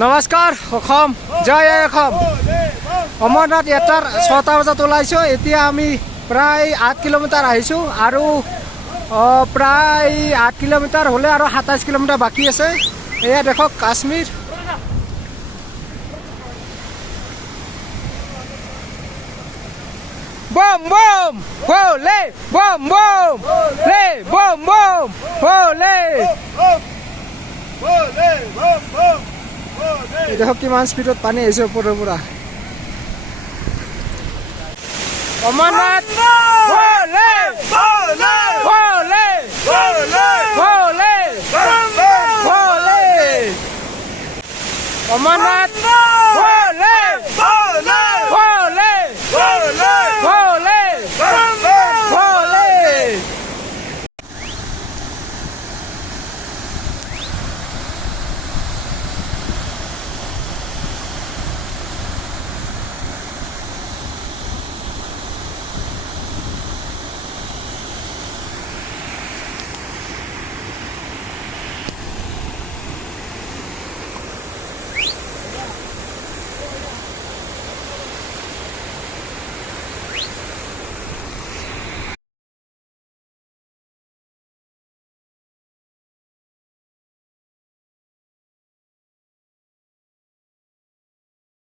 নমস্কাৰ অসম জয় অসম অমৰনাথ ইয়াত্ৰাৰ 6টা বজাত ওলাইছো এতিয়া আমি প্ৰায় 8 কিলোমিটাৰ আহিছো আৰু প্ৰায় 8 কিলোমিটাৰ হলে আৰু 27 কিলোমিটাৰ বাকি আছে এয়া দেখক কাশ্মীৰ বম বম হোলে বম বম লে বম বম হোলে হোলে বম বম দেখো কিমান স্পিডত পানী আহিছে ওপৰৰ পৰা অমৰনাথ হোলে হোলে হোলে হোলে হোলে অমৰনাথ